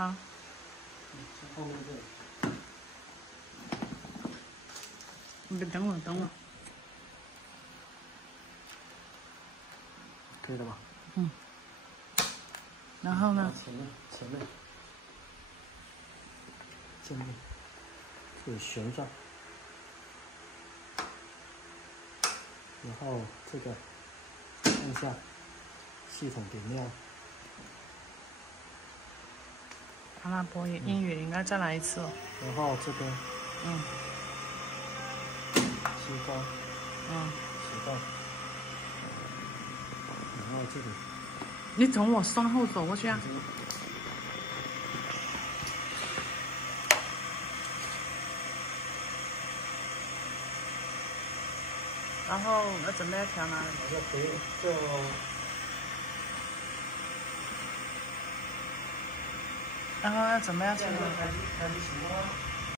好。后面这个。你等我，等我。可以了吧？嗯。然后呢？前面，正面，可以旋转。然后这个按下系统点亮。好了，播英语应该再来一次哦。然后这边，激光，启动，然后这里，你从我身后走过去啊。然后要准备要调哪里？就可以就。然后要准备要调哪里？开机启动。